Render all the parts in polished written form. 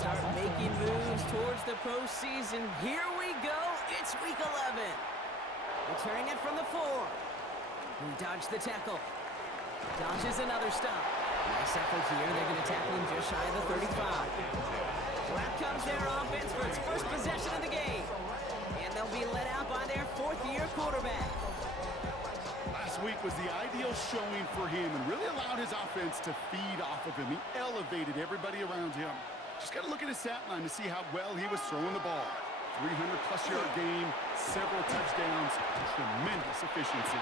start making moves towards the postseason. Here we go. It's week 11. Returning it from the 4. He dodged the tackle. Dodges another stop. Nice effort here. They're going to tackle him just shy of the 35. Out comes their offense for its first possession of the game. And they'll be let out by their fourth-year quarterback. Last week was the ideal showing for him and really allowed his offense to feed off of him. He elevated everybody around him. Just got to look at his stat line to see how well he was throwing the ball. 300-plus yard game, several touchdowns, tremendous efficiency.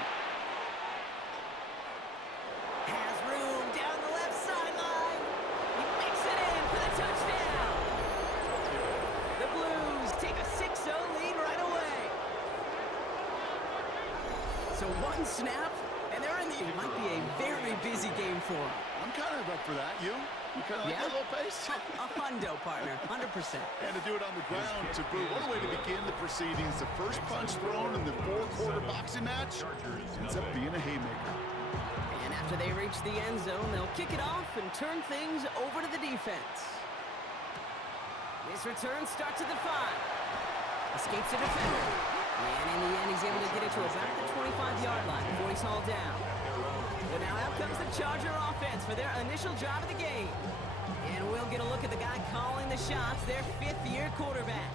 Has room down the left sideline. He makes it in for the touchdown. The Blues take a 6-0 lead right away. So one snap, and they're in the... It might be a very busy game for them. I'm kind of up for that. You kind of like that little pace? A hundo, partner, 100%. And to do it on the ground, to boot. What a way to begin the proceedings. The first punch thrown in the four-quarter boxing match ends up being a haymaker. And after they reach the end zone, they'll kick it off and turn things over to the defense. This return starts at the 5. Escapes a defender. And in the end, he's able to get it to about the 25-yard line before he's hauled down. But now out comes the Charger offense for their initial drive of the game. And we'll get a look at the guy calling the shots, their fifth-year quarterback.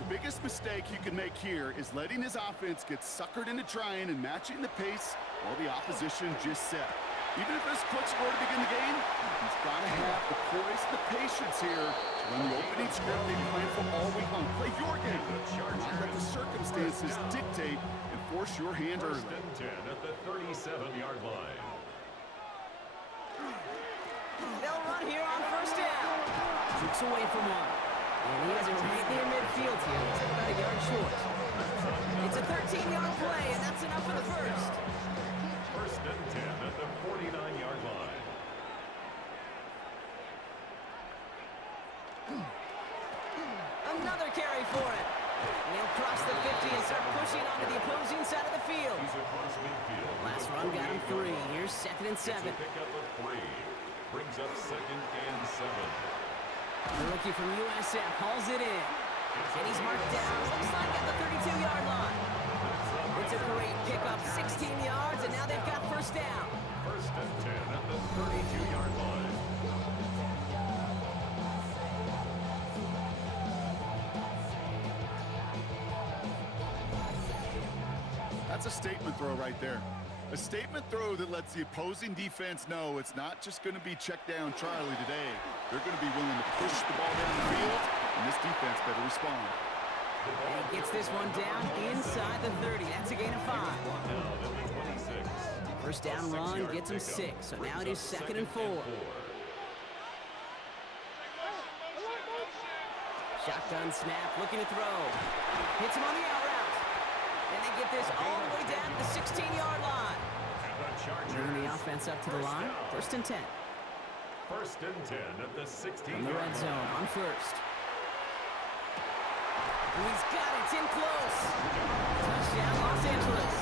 The biggest mistake you can make here is letting his offense get suckered into trying and matching the pace while the opposition just set. Even if there's a quick score to begin the game, he's got to have the poise and the patience here to run the opening script they plan for all week long. Play your game, not let the circumstances dictate and force your hand early. First and 10 at the 37-yard line. They'll run here on first down. 6 away from one. And he has it right near midfield here. It's about a yard short. It's a 13-yard play, and that's enough for the first. First and 10 at the 49-yard line. Another carry for him. And he'll cross the 50 and start pushing onto the opposing side of the field. He's across midfield. Last run got him 3. Here's 2nd and 7. It's a pickup of 3. Brings up 2nd and 7. The rookie from USF hauls it in. And he's marked down, looks like at the 32-yard line. It's a great pickup, 16 yards, and now they've got first down. First and 10 at the 32-yard line. That's a statement throw right there. A statement throw that lets the opposing defense know it's not just going to be check down Charlie today. They're going to be willing to push the ball down the field, and this defense better respond. And he gets this one down inside the 30. That's a gain of 5. First down run gets him 6. So now it is 2nd and 4. Shotgun snap, looking to throw. Hits him on the out route. And they get this all the way down to the 16-yard line. Moving the offense up to the line. First and 10. First and 10 at the 16-yard line. From the red zone on first. He's got it. It's in close. Touchdown, Los Angeles.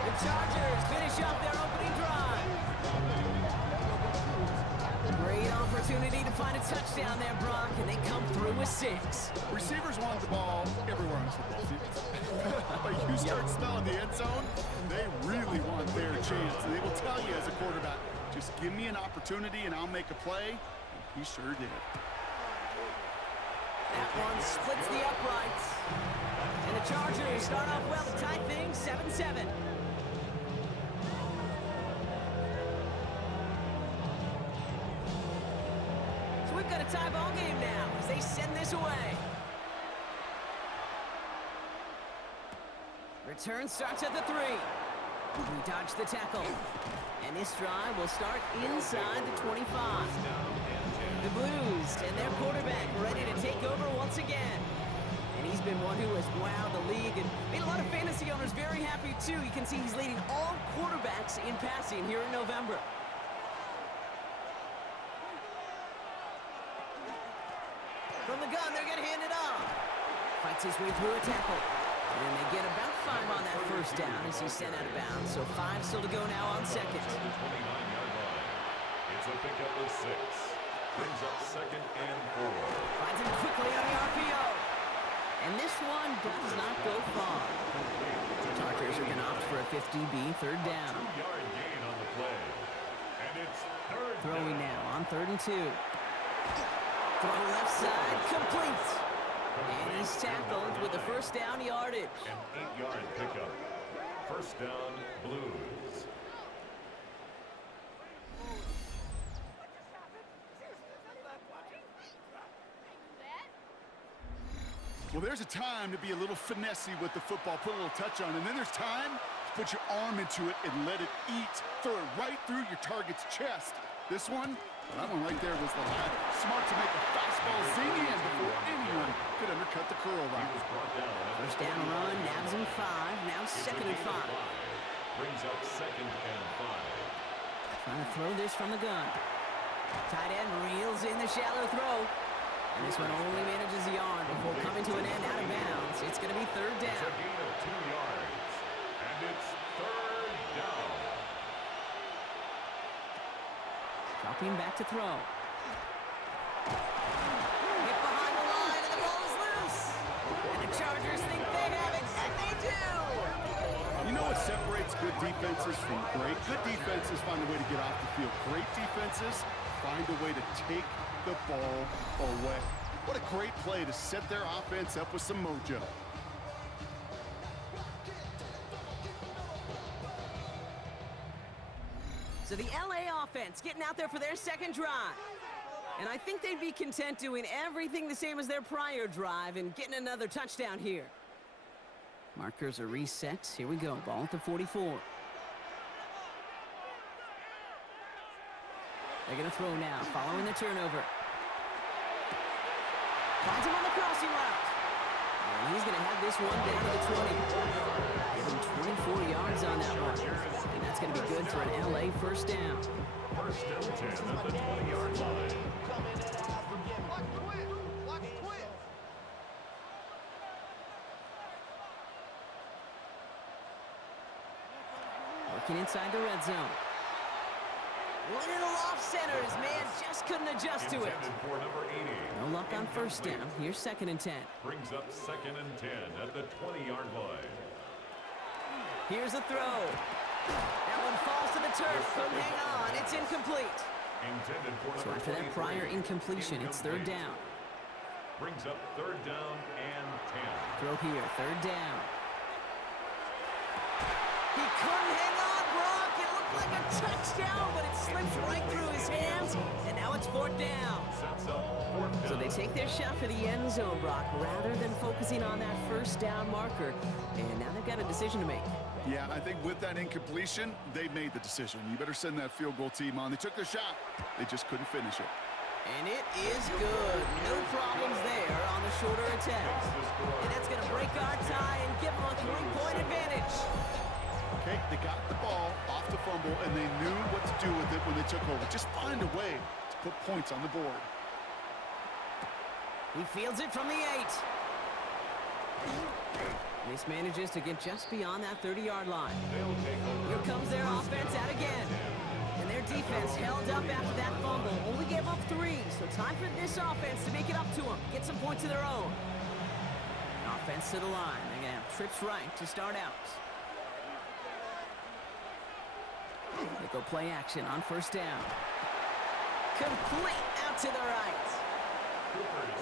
The Chargers finish up their opening drive. Great opportunity to find a touchdown there, Brock, and they come through with 6. Receivers want the ball everywhere on the football field. But you start smelling the end zone, they really want their chance. And they will tell you as a quarterback, just give me an opportunity and I'll make a play. And he sure did. That one splits the uprights. And the Chargers start off well to tie things 7-7. So we've got a tie ball game now as they send this away. Return starts at the 3. We dodge the tackle. And this drive will start inside the 25. The Blues and their quarterback ready to take over once again. And he's been one who has wowed the league and made a lot of fantasy owners very happy too. You can see he's leading all quarterbacks in passing here in November. From the gun, they're going to hand it off. Fights his way through a tackle. And they get about 5 on that first down as he's sent out of bounds. So 5 still to go now on second. It's a pickup of 6. Brings up second and 4. Finds him quickly on the RPO. And this one does not go far. Chargers are going to opt for a 50B, third down. 2-yard gain on the play. And it's third Throwing down. now on 3rd and 2. Throw left side, complete. And he's tackled with the first down yardage. An 8-yard pickup. First down, Blues. Well, there's a time to be a little finessey with the football, put a little touch on, and then there's time to put your arm into it and let it eat. Throw it right through your target's chest. This one, that one right there was the lad. Smart to make a fastball zing in before anyone could undercut the curl He route. was brought down at First down run, nabs him 5, now 2nd and 5. Brings up second and 5. Trying to throw this from the gun. Tight end reels in the shallow throw. And this one only manages a yard before coming to an end out of bounds. It's going to be third It's a down. gain of 2 yards. And it's third down. Dropping back to throw. Hit behind the line and the ball is loose. And the Chargers think they have it, and they do. You know what separates good defenses from great? Good defenses find a way to get off the field. Great defenses find a way to take the ball away. What a great play to set their offense up with some mojo. So the LA offense getting out there for their second drive. And I think they'd be content doing everything the same as their prior drive and getting another touchdown here. Markers are reset. Here we go. Ball at the 44. They're going to throw now, following the turnover. Finds him on the crossing route. And he's going to have this one down to the 20. Give him 24 yards on that one. And that's going to be good for an LA first down. First and 10 at the 20-yard line. Working inside the red zone. Little off center. His man just couldn't adjust to it. Intended for number 80. No luck on first down. Here's 2nd and 10. Brings up second and 10 at the 20-yard line. Here's the throw. That one falls to the turf. Couldn't hang on. It's incomplete. Intended for So number after that 23. prior incompletion, it's third down. Brings up third down and 10. Throw here, third down. He couldn't hang on, Brock. It looked like a touchdown, but it slipped right through his hands, and now it's fourth down. Sets up fourth down. So they take their shot for the end zone, Brock, rather than focusing on that first down marker. And now they've got a decision to make. Yeah, I think with that incompletion, they made the decision. You better send that field goal team on. They took their shot. They just couldn't finish it. And it is good. No problems there on the shorter attempt. And that's going to break our tie and give them a 3-point advantage. Okay, they got the ball off the fumble, and they knew what to do with it when they took over. Just find a way to put points on the board. He fields it from the 8. This manages to get just beyond that 30-yard line. They'll take over. Here comes their offense out again. And their defense held up after that fumble. Only gave up 3, so time for this offense to make it up to them. Get some points of their own. Offense to the line. They're going to have trips right to start out. They go play action on first down. Complete out to the right.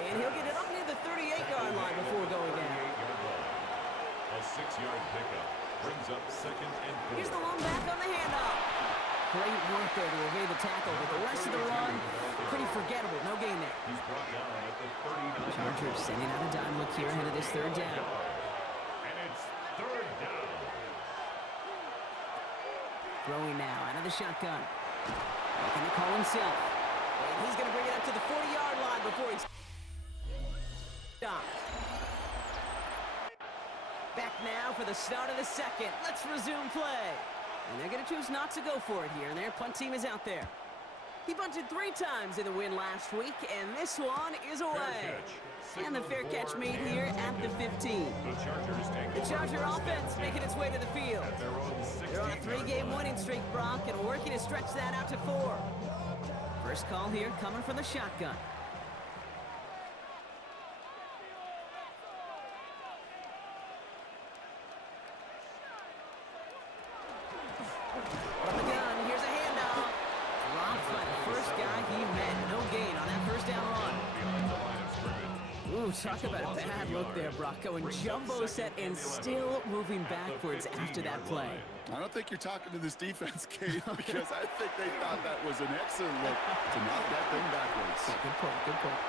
And he'll get it up near the 38-yard line before going down. 38-yard line. A 6-yard pickup. Brings up second and 4. Here's the one back on the handoff. Great work there to evade the tackle, but the rest of the run, pretty forgettable. No gain there. He's brought down at the 39. Chargers sending out a dime look here ahead of this third down. And it's third down. Throwing now out of the shotgun. Looking to call himself. And he's going to bring it up to the 40-yard line before he's stopped. Back now for the start of the second. Let's resume play. And they're going to choose not to go for it here, and their punt team is out there. He punted 3 times in the win last week, and this one is away. And the fair catch made here at the 15. The Chargers take The over Charger first offense and making its way to the field. at their own They're on a 16-yard 3-game line. winning streak, Brock, and working to stretch that out to 4. First call here coming from the shotgun. From the gun, here's a handoff. Dropped by the first guy he met. No gain on that first down run. Behind the line of scrimmage. Ooh, talk about a bad look there, Brock. Going jumbo set and still moving backwards after that play. I don't think you're talking to this defense, Kate, because I think they thought that was an excellent look to knock that thing backwards. Yeah, good point, good point.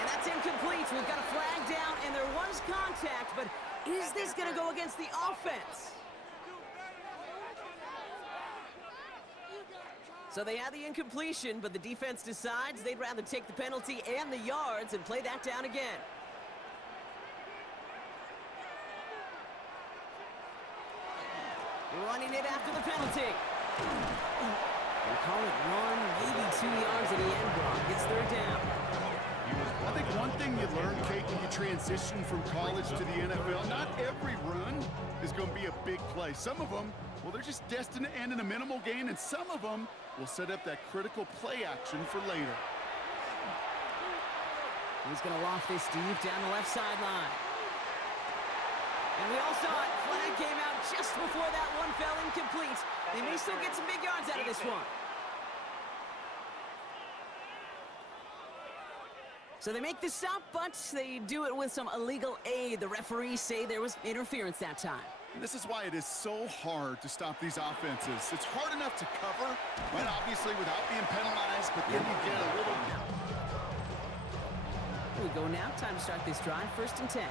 And that's incomplete. We've got a flag down, and there was contact, but is this going to go against the offense? So they had the incompletion, but the defense decides they'd rather take the penalty and the yards and play that down again. Running it after the penalty. And call it 1, maybe 2 yards at the end, Brock. It's third down. I think one thing you learn, Kate, when you transition from college to the NFL, not every run is going to be a big play. Some of them, well, they're just destined to end in a minimal gain, and some of them will set up that critical play action for later. He's going to loft this deep down the left sideline. And we all saw it. Flag came out just before that one fell incomplete. They may still get some big yards out of this one. So they make the stop, but they do it with some illegal aid. The referees say there was interference that time. And this is why it is so hard to stop these offenses. It's hard enough to cover, right, obviously, without being penalized, but then you get a little... Here we go now. Time to start this drive. First and 10.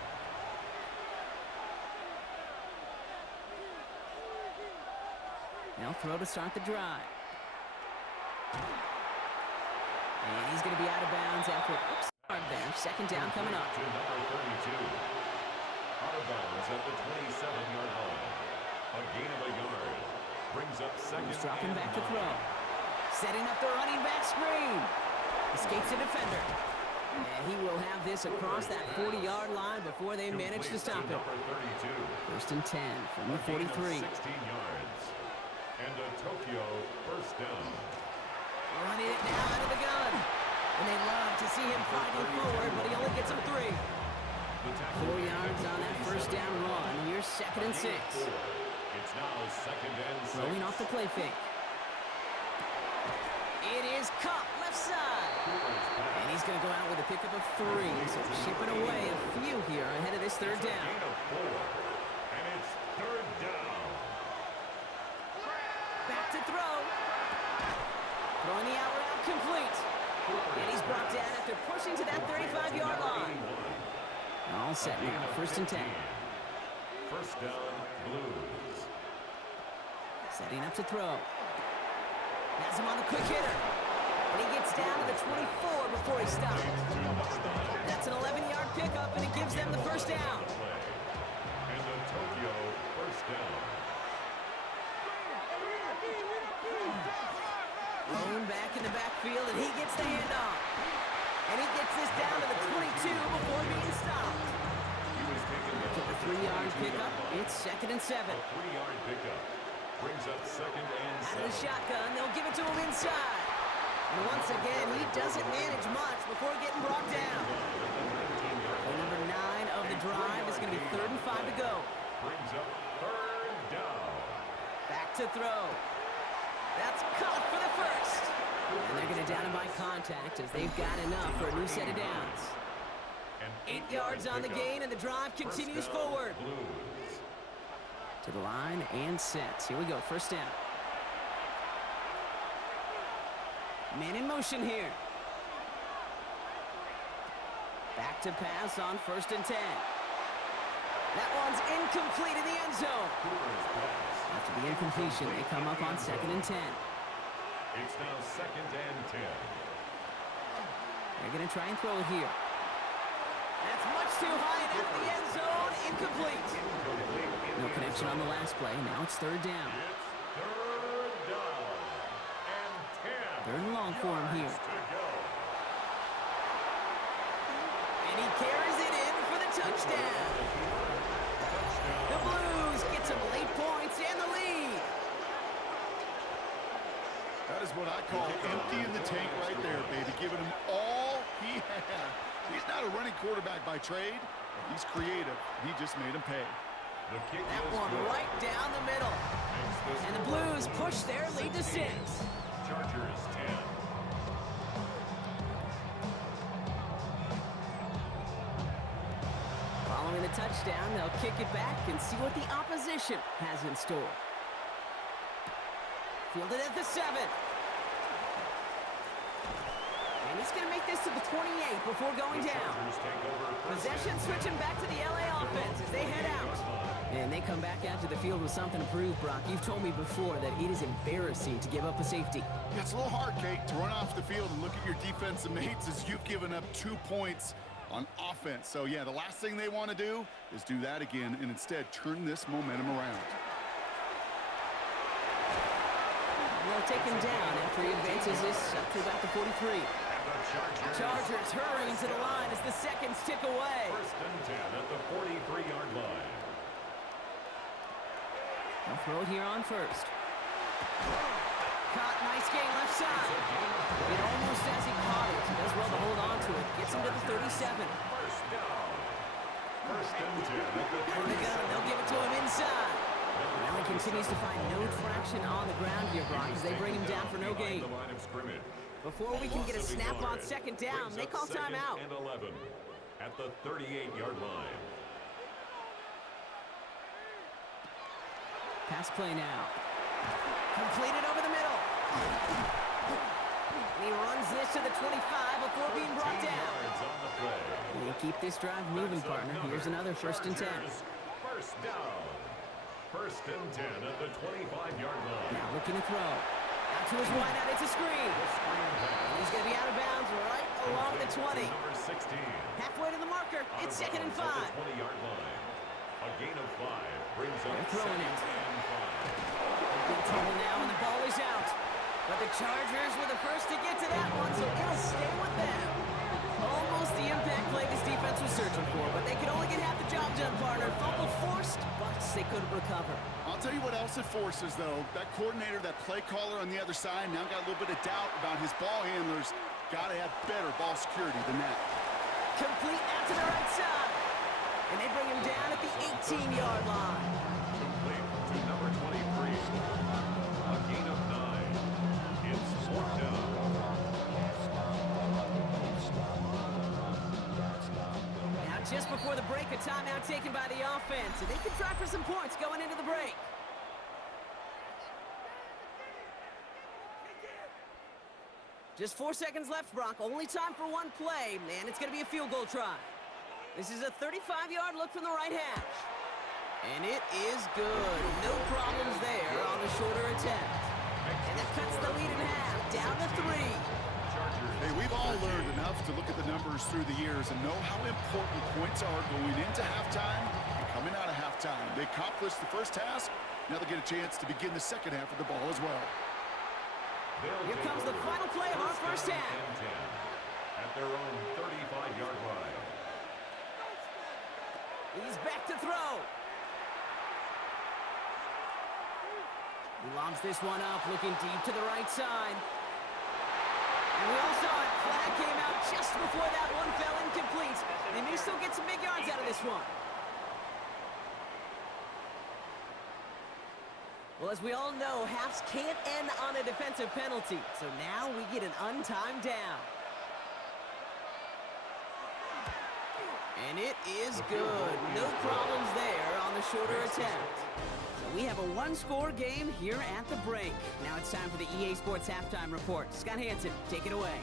Now throw to start the drive. And he's going to be out of bounds after hard there. Second down coming up. To number 32. Out of bounds at the 27-yard line. A gain of a yard. Brings up second. He's dropping and back to 9. throw. Setting up the running back screen. Escapes the defender. And he will have this across that 40-yard line before they manage to stop it. Number 32. First and 10 from the A gain of 43. 16 yards. And a Tokyo first down. Running it now out of the gun. And they love to see him fighting forward, but he only gets him 3. 4 yards on that first down run. Here's second and 6. It's now second and 6. Throwing off the play fake. It is Cup, left side. And he's going to go out with a pickup of 3. So chipping away a few here ahead of this third down. Gain of 4. And it's third down. Back to throw. Throwing the out route complete. And he's brought down after pushing to that 35-yard line. All set now, first and 10. First down, Blues. Setting up to throw. Has him on the quick hitter. And he gets down to the 24 before he stops. That's an 11-yard pickup, and it gives them the first down. And the Tokyo first down. Thrown back in the backfield, and he gets the handoff. And he gets this down to the 22 before being stopped. He was taken Took a 3-yard pickup. It's second and 7. A 3-yard pickup. Brings up second and Out of the 7. shotgun, they'll give it to him inside. And once again, he doesn't manage much before getting brought down. Play number 9 of the drive is going to be third and 5 to go. Brings up third down. Back to throw. That's caught for the first. And they're going to down him by contact as they've got enough for a new set of downs. An 8 yards on the gain, and the drive continues forward. Blues. To the line and sets. Here we go, first down. Man in motion here. Back to pass on first and 10. That one's incomplete in the end zone. After the incompletion, they come up on second and 10. It's now second and 10. They're going to try and throw it here. That's much too high and out of the end zone. Incomplete. No connection on the last play. Now it's third down. It's third down and 10. Third and long for him here. To go. And he carries it in for the touchdown. The Blues get some late points and the lead. That is what I call empty in the tank right there, baby. Giving him all he had. He's not a running quarterback by trade. He's creative. He just made him pay. That one right down the middle. And the Blues push their lead to 6. Chargers 10. Following the touchdown, they'll kick it back and see what the opposition has in store. Fielded at the 7. And he's going to make this to the 28 before going down. Possession switching back to the LA offense as they head out. And they come back out to the field with something to prove, Brock. You've told me before that it is embarrassing to give up a safety. Yeah, it's a little hard, Kate, to run off the field and look at your defensive mates as you've given up 2 points on offense. So, yeah, the last thing they want to do is do that again and instead turn this momentum around. They'll take him down after he advances this up to about the 43. Chargers hurrying to the line as the seconds tick away. First and 10 at the 43-yard line. They'll throw it here on first. Caught, nice gain left side. It almost as he caught it. He does well to hold on to it. Gets him to the 37. First down. First and 10 at the 37. They'll give it to him inside. Now he continues to find no traction on the ground here, Brock, as they bring him down for no gain. Before we can get a snap on second down, they call timeout. And 11 at the 38-yard line. Pass play now. Completed over the middle. And he runs this to the 25 before being brought down. They keep this drive moving, partner. Here's another first and 10. First down. First and 10 at the 25-yard line. Now looking to throw. Out to his wideout. It's a screen. And he's going to be out of bounds right along the 20. Number 16. Halfway to the marker. It's second and 5. 20-yard line. A gain of 5 brings up throwing it. In trouble now, and the ball is out. But the Chargers were the first to get to that one, so it'll stay with them. Almost the impact play this defense was searching for, but they could only get half the job done, partner. Fumble forced, but they couldn't recover. I'll tell you what else it forces, though. That coordinator, that play caller on the other side, now got a little bit of doubt about his ball handlers. Got to have better ball security than that. Complete out to the right side. And they bring him down at the 18-yard line. Complete to number 23. A gain of 9. It's 4th down. Now, just before the break, a timeout taken by the offense. And they can try for some points going into the break. Just 4 seconds left, Brock. Only time for one play, and it's going to be a field goal try. This is a 35-yard look from the right hash. And it is good. No problems there on the shorter attempt. And it cuts the lead in half, down to 3. Hey, we've all learned enough to look at the numbers through the years and know how important points are going into halftime and coming out of halftime. They accomplished the first task. Now they get a chance to begin the second half of the ball as well. Here comes the final play of our first half. At their own 35-yard line. He's back to throw. He lobs this one up, looking deep to the right side. And we all saw it. Flag came out just before that one fell incomplete. They may still get some big yards out of this one. Well, as we all know, halves can't end on a defensive penalty. So now we get an untimed down. And it is good. No problems there on the shorter attempt. So we have a one-score game here at the break. Now it's time for the EA Sports Halftime Report. Scott Hanson, take it away.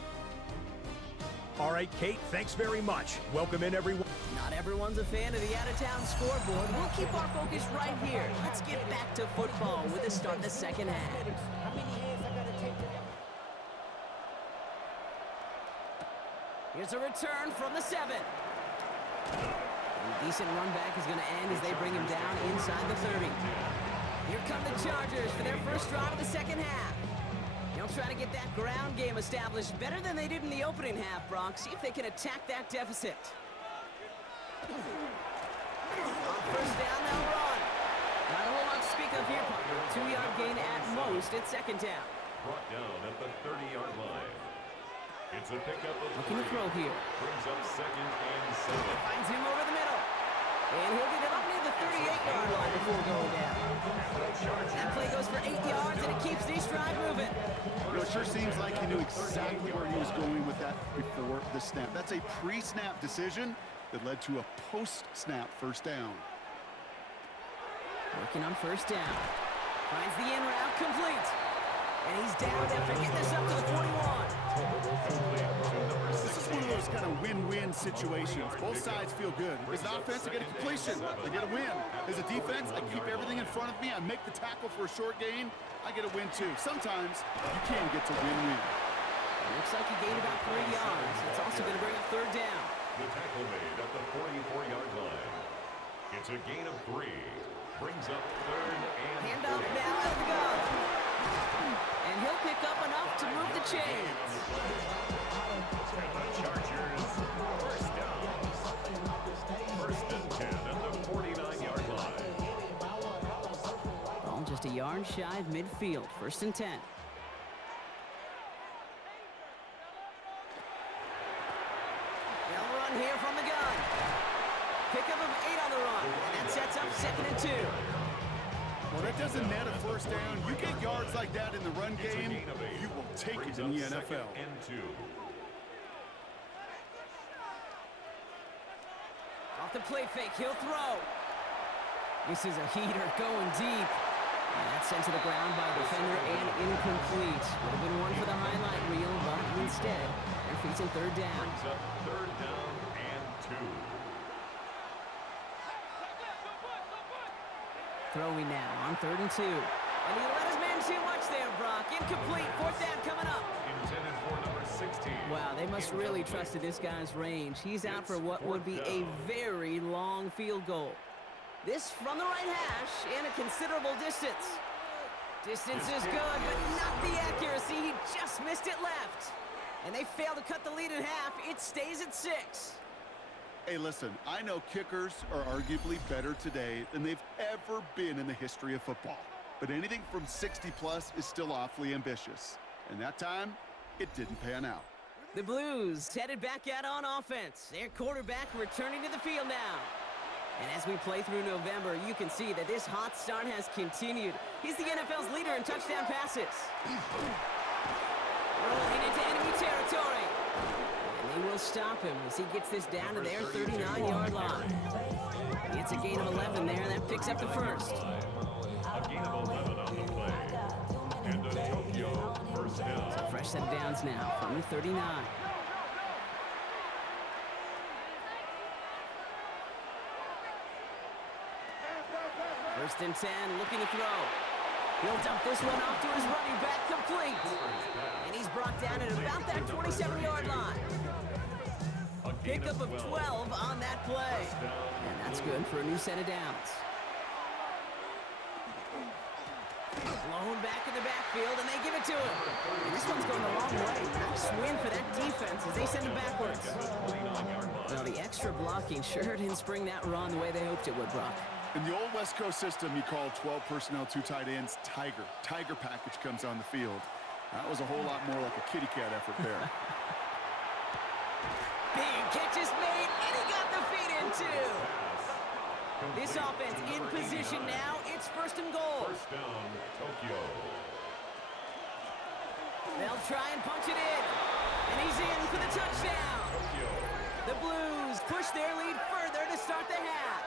All right, Kate, thanks very much. Welcome in, everyone. Not everyone's a fan of the out-of-town scoreboard. We'll keep our focus right here. Let's get back to football with a start in the second half. Here's a return from the 7. A decent run back is going to end as they bring him down inside the 30. Here come the Chargers for their first drive of the second half. They'll try to get that ground game established better than they did in the opening half, Brock. See if they can attack that deficit. On first down, they'll run. Not a whole lot to speak of here, partner. 2-yard gain at most at second down. brought down at the 30-yard line. It's a pickup of Looking to 3. throw here. Brings up 2nd and 7. Finds him over the middle. And he'll get it up near the 38-yard line before going down. That play goes for 8 yards, and it keeps the stride moving. You know, it sure seems like he knew exactly where he was going with that before the snap. That's a pre-snap decision that led to a post-snap first down. Working on first down. Finds the in route complete. And he's down after getting this up to the 41. This is one of those kind of win-win situations. Both sides feel good. As an offense, I get a completion. I get a win. As a defense, I keep everything in front of me. I make the tackle for a short gain. I get a win, too. Sometimes you can get to win-win. Looks like he gained about 3 yards. It's also going to bring up third down. The tackle made at the 44-yard line. It's a gain of 3. Brings up 3rd and Handoff now out of the gun. And he'll pick up enough to move the chains. And the Chargers first down. 1st and 10 at the 49-yard line. Ball just a yard shy of midfield. 1st and 10. They'll run here from the gun. Pickup of 8 on the run. And that sets up 2nd and 2. Well, that doesn't net a first down. You get yards like that in the run It's a game, gain of 8. you will take Brings it in the up 2nd NFL. and 2. Off the play fake, he'll throw. This is a heater going deep. And that's sent to the ground by a defender and incomplete. Would have been one for the highlight reel, but instead, they're facing third down. Brings up 3rd down and 2. Throwing now on 3rd and 2. And he let his man too much there, Brock. Incomplete, 4th down coming up. Intended for number 16. Wow, they must really trusted this guy's range. He's out for what would be a very long field goal. This from the right hash and a considerable distance. Distance is good, but not the accuracy. He just missed it left. And they fail to cut the lead in half. It stays at 6. Hey, listen, I know kickers are arguably better today than they've ever been in the history of football. But anything from 60-plus is still awfully ambitious. And that time, it didn't pan out. The Blues headed back out on offense. Their quarterback returning to the field now. And as we play through November, you can see that this hot start has continued. He's the NFL's leader in touchdown passes. Rolling into enemy territory. And they will stop him as he gets this down to their 39-yard line. It's a gain of 11 there. That picks up the first. A gain of 11 on the play. And a Tokyo first down. Fresh set of downs now from the 39. First and 10, looking to throw. He'll dump this one off to his running back, complete. And he's brought down at about that 27-yard line. Pickup of 12 on that play. And that's good for a new set of downs. Blown back in the backfield, and they give it to him. And this one's going the wrong way. Nice win for that defense as they send him backwards. Well, the extra blocking sure didn't spring that run the way they hoped it would, Brock. In the old West Coast system, you call 12 personnel, 2 tight ends, Tiger. Tiger package comes on the field. That was a whole lot more like a kitty cat effort there. Big catch is made, and he got the feet in, too. This offense in position now. It's 1st and goal. First down, Tokyo. They'll try and punch it in. And he's in for the touchdown. Tokyo. The Blues push their lead further to start the half.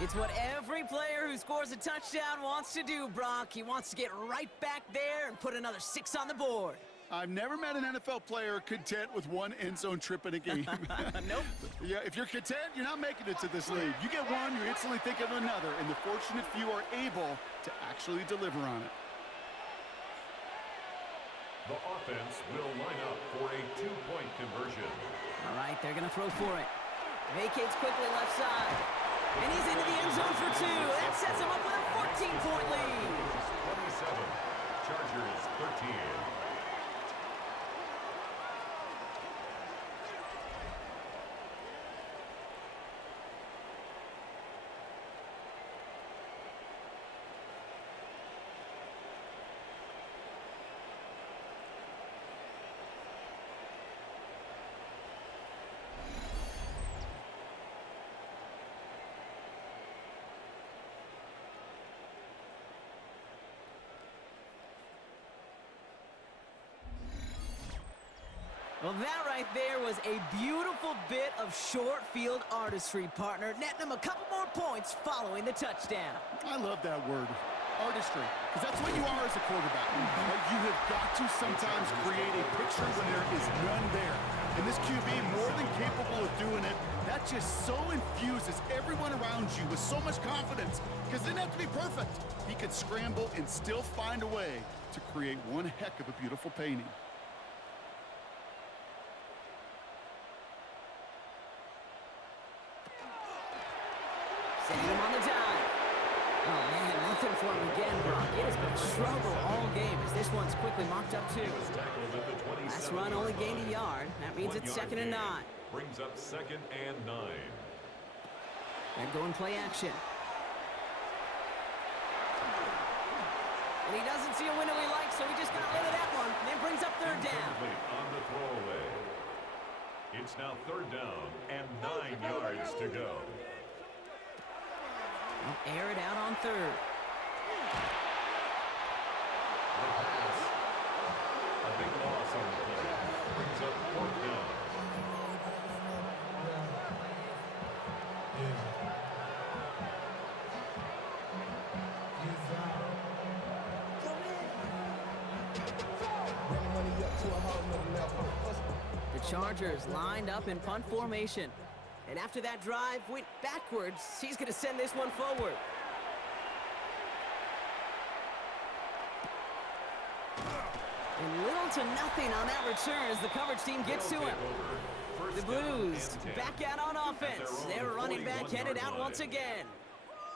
It's what every player who scores a touchdown wants to do, Brock. He wants to get right back there and put another 6 on the board. I've never met an NFL player content with one end zone trip in a game. Nope. Yeah, if you're content, you're not making it to this league. You get one, you instantly think of another, and the fortunate few are able to actually deliver on it. The offense will line up for a 2-point conversion. All right, they're going to throw for it. Vacates quickly left side. And he's into the end zone for 2. That sets him up with a 14-point lead. 27. Chargers 13. Well, that right there was a beautiful bit of short field artistry, partner, netting him a couple more points following the touchdown. I love that word, artistry, because that's what you are as a quarterback. Right? You have got to sometimes create a picture when there is none there. And this QB, more than capable of doing it, that just so infuses everyone around you with so much confidence, because it didn't have to be perfect. He could scramble and still find a way to create one heck of a beautiful painting. Setting him on the dive. Oh, man, nothing for him again, Brock. It has been a struggle all game as this one's quickly mocked up, too. Last run only gained a yard. That means it's 2nd and 9. Brings up 2nd and 9. And go and play action. And he doesn't see a window he likes, so he just got rid of that one. And then brings up 3rd down. On the throwaway. It's now 3rd down and 9 yards to go. They'll air it out on 3rd. The pass. A big loss on the play. Brings up 4th down. The Chargers lined up in punt formation. And after that drive went backwards, he's going to send this one forward. And little to nothing on that return as the coverage team gets to him. The Blues back out on offense. Their running back headed out once again.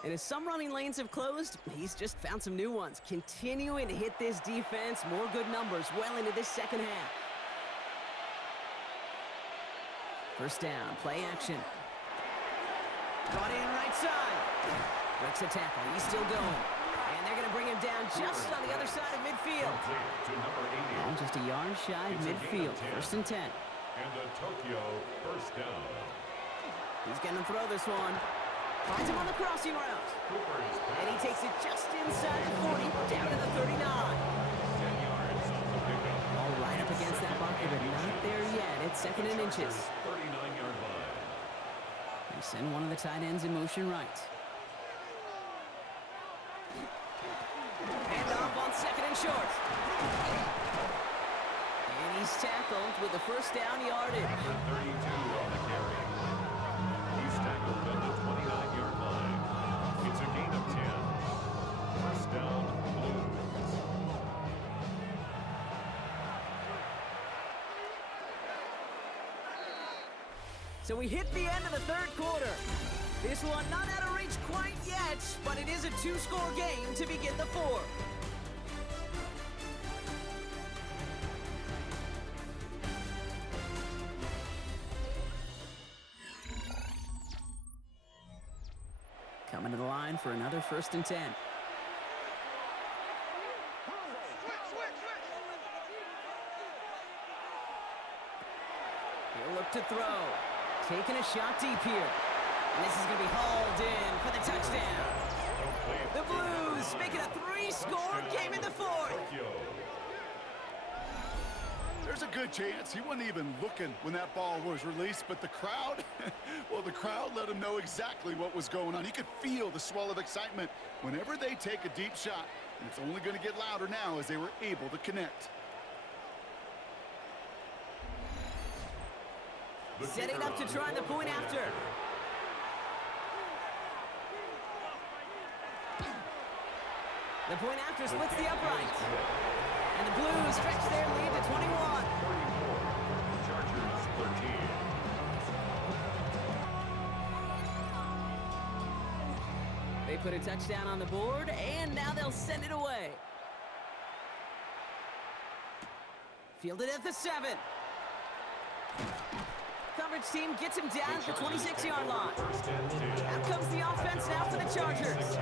And as some running lanes have closed, he's just found some new ones. Continuing to hit this defense, more good numbers well into this 2nd half. 1st down, play action. Brought in right side. Breaks a tackle, he's still going. And they're gonna bring him down just on the other side of midfield. And just a yard shy of midfield, 1st and 10. And the Tokyo 1st down. He's gonna throw this one. Finds him on the crossing route. And he takes it just inside the 40, down to the 39. 10 yards on the pickup. All right up against that marker, but not there yet. It's 2nd and inches. 39-yard line. They send one of the tight ends in motion right. Hand off on 2nd and short. And he's tackled with the 1st down yardage. Number 32 on the carry. He's tackled at the 29-yard line. It's a gain of 10. 1st down, Blues. So we hit the end of the 3rd quarter. This one not out of reach quite yet, but it is a 2-score game to begin the 4th. Coming to the line for another 1st and 10. He'll look to throw. Taking a shot deep here. And this is going to be hauled in for the touchdown. The Blues make it a 3-score game in the 4th. There's a good chance he wasn't even looking when that ball was released, but the crowd, well, the crowd let him know exactly what was going on. He could feel the swell of excitement whenever they take a deep shot, and it's only going to get louder now as they were able to connect. Setting up to try the point after. The point after splits the upright. And the Blues stretch their lead to 21. 34. Chargers 13. They put a touchdown on the board, and now they'll send it away. Fielded at the 7. Coverage team gets him down at the 26-yard line. Out comes the offense now for the Chargers.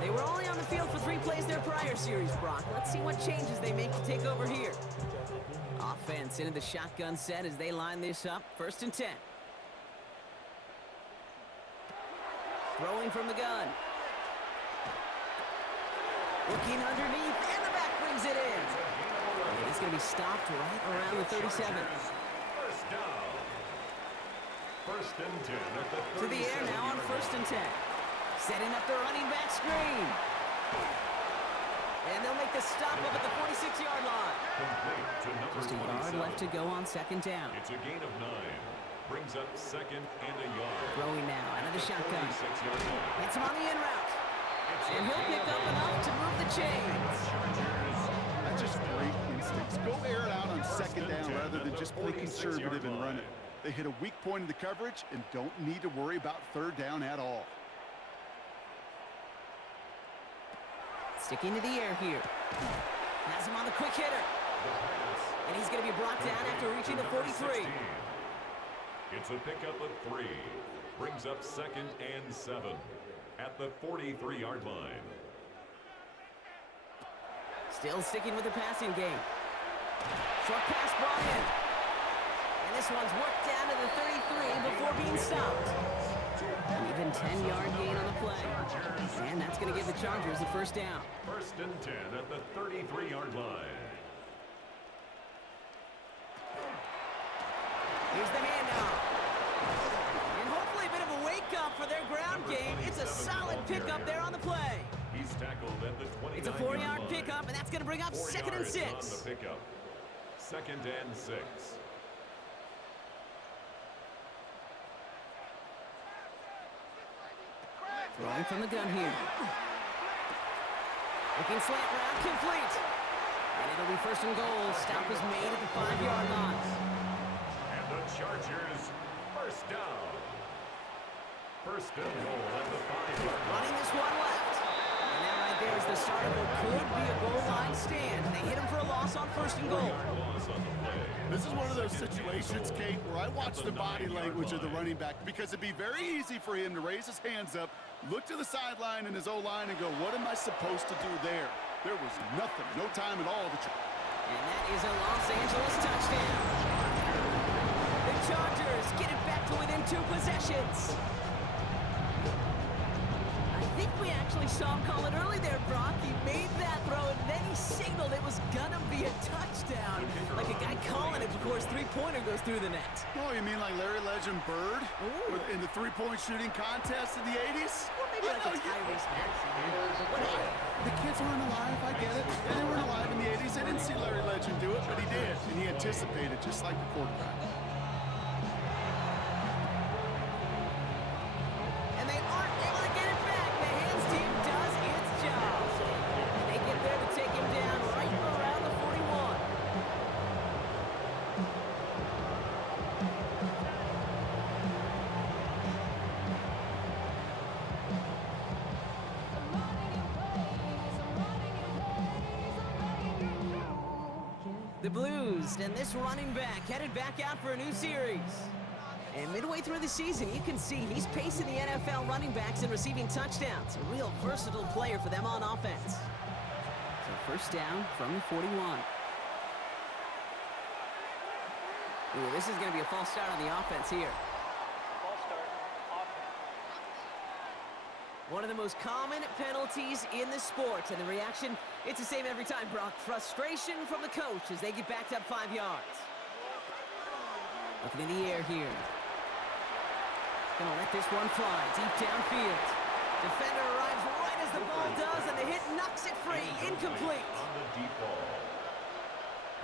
They were only on the field for 3 plays their prior series, Brock. Let's see what changes they make to take over here. Offense into the shotgun set as they line this up. 1st and 10. Throwing from the gun. Looking underneath, and the back brings it in. And it's going to be stopped right around the 37. First and 10 at the To the air now on 1st and 10. Setting up the running back screen. And they'll make the stop up at the 46-yard line. Complete to number Just a yard 27. left to go on 2nd down. It's a gain of 9. Brings up 2nd and a yard. Throwing now out of the shotgun. 46-yard line. Gets him on the in route. And he'll pick up enough to move the chains. That's just great instincts. Go air it out on 2nd down rather than just play conservative and run it. They hit a weak point in the coverage and don't need to worry about 3rd down at all. Sticking to the air here. Has him on the quick hitter. And he's going to be brought down after reaching the 43. It's a pickup of 3. Brings up 2nd and 7 at the 43-yard line. Still sticking with the passing game. Short pass brought in. And this one's worked down to the 33 before being stopped. An even 10-yard gain on the play. And that's going to give the Chargers the 1st down. 1st and 10 at the 33-yard line. Here's the handoff. And hopefully a bit of a wake-up for their ground game. It's a solid pickup there on the play. He's tackled at the 29-yard It's a 4-yard pickup, and that's going to bring up 4 2nd and yards 6. on the pickup. 2nd and 6. Throwing from the gun here. Looking slant route, complete. And it'll be 1st and goal. Stop is made at the 5-yard line. And the Chargers 1st down. 1st and goal at the 5-yard line. Running this one left. And that right there is the start of what could be a goal line stand. And they hit him for a loss on 1st and goal. Loss on the play. This is one of those situations, Kate, where I watch the body language of the running back because it'd be very easy for him to raise his hands up, look to the sideline and his O-line and go, what am I supposed to do there? There was nothing, no time at all. And that is a Los Angeles touchdown. The Chargers get it back to within 2 possessions. I think we actually saw him call it early there, Brock. He made that throw, and then he signaled it was gonna be a touchdown. Like a guy calling it before his 3-pointer goes through the net. Oh, you mean like Larry Legend Bird in the 3-point shooting contest in the 80s? Or maybe like a Tyrese Maxey. Whatever. The kids weren't alive, I get it. They weren't alive in the 80s. They didn't see Larry Legend do it, but he did. And he anticipated, just like the quarterback. And they aren't able to get it back. The hands team does its job. And they get there to take him down right around the 41. The Blues and this running back headed back out for a new series. And midway through the season, you can see he's pacing the NFL running backs and receiving touchdowns. A real versatile player for them on offense. So 1st down from the 41. Ooh, this is going to be a false start on the offense here. One of the most common penalties in the sport, and the reaction, it's the same every time, Brock. Frustration from the coach as they get backed up 5 yards. Looking in the air here. Gonna let this one fly deep downfield. Defender arrives right as the ball does, and the hit knocks it free. Incomplete. On the deep ball.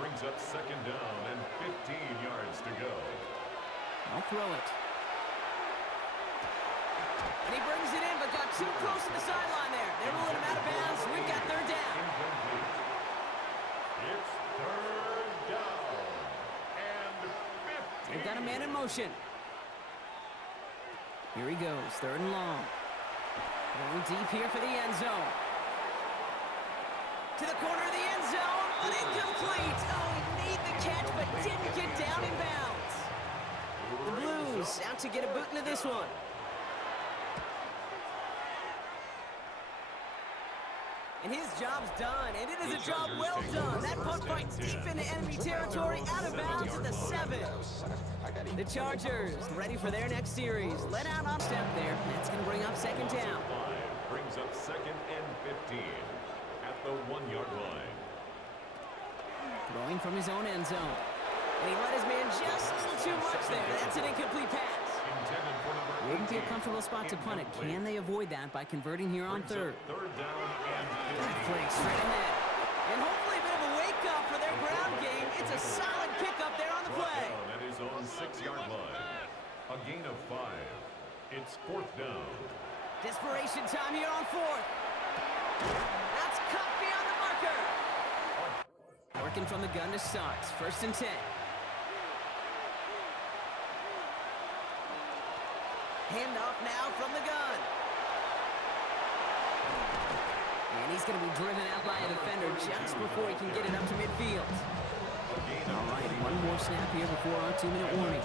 Brings up 2nd down and 15 yards to go. I'll throw it. And he brings it in, but got too close to the sideline there. They're ruling him out of bounds. We've got 3rd down. Incomplete. It's 3rd down and 15. They've got a man in motion. Here he goes, 3rd and long. Going deep here for the end zone. To the corner of the end zone, but incomplete. Oh, he made the catch, but didn't get down in bounds. The Blues out to get a boot into this one. And his job's done, and it is a job well done. That punt finds deep into enemy territory, out of bounds at the 7. The Chargers ready for their next series. Let out on step there. That's going to bring up 2nd down. Brings up 2nd and 15 at the 1-yard line. Throwing from his own end zone. And he let his man just a little too much there. That's an incomplete pass. intended for number Wouldn't be a 18. comfortable spot to punt it. Incomplete. Can they avoid that by converting here on Brings up third? Third down and That 15. play straight ahead. And hopefully a bit of a wake-up for their ground game. It's a solid pickup there on the Brought play. down at his own 6-yard line. A gain of 5. It's fourth down. Desperation time here on fourth. That's cut beyond the marker. Working from the gun to start. First and 10. Handoff now from the gun. And he's going to be driven out by a defender just before he can get it up to midfield. All right, one more snap here before our 2-minute warning.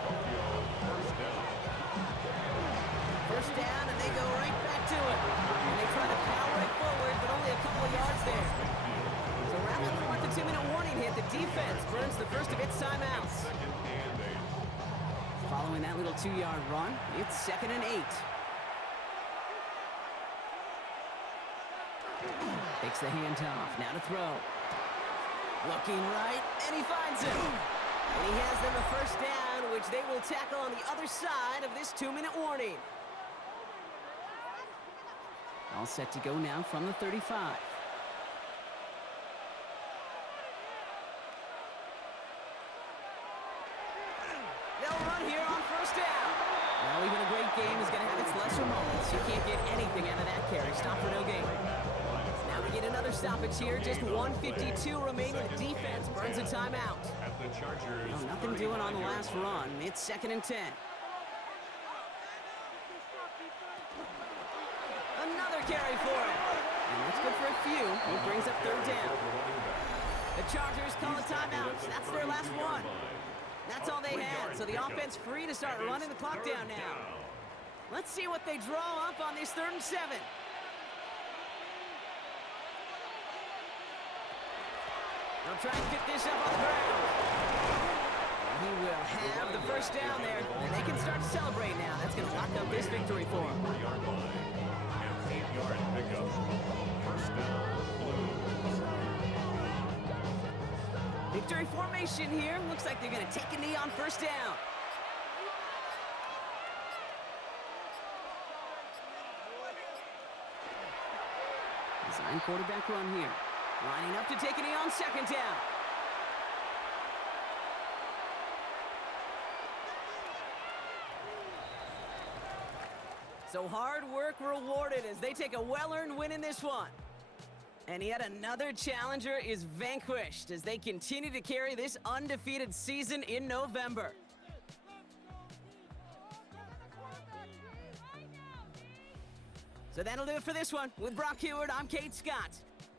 First down, and they go right back to it. And they try to power it forward, but only a couple of yards there. So rather than let the 2-minute warning hit, the defense burns the first of its timeouts. Second and 8. Following that little 2-yard run, it's 2nd and 8. Takes the handoff, now to throw. Looking right, and he finds him. And he has them a first down, which they will tackle on the other side of this 2-minute warning. All set to go now from the 35. They'll run here on first down. Well, even a great game is going to have its lesser moments. You can't get anything out of that carry. Stop for no gain. Now we get another stoppage here. Just 1:52 remaining. The defense burns a timeout. At the Chargers. Well, nothing doing on the last run. It's 2nd and 10. Another carry for him. And that's good for a few. It brings up third down. The Chargers call a timeout. That's their last one. That's all they had, so the offense free to start running the clock down now. Let's see what they draw up on this 3rd and 7. They'll try and get this up on the ground. And he will have the first down there, and they can start to celebrate now. That's going to lock up this victory for them. 4-yard line. An 8-yard pickup. First down, Blues. Victory formation here. Looks like they're going to take a knee on first down. Design quarterback run here. Lining up to take a knee on second down. So hard work rewarded as they take a well-earned win in this one. And yet another challenger is vanquished as they continue to carry this undefeated season in November. So that'll do it for this one. With Brock Huard, I'm Kate Scott.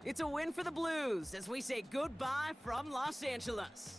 It's a win for the Blues as we say goodbye from Los Angeles.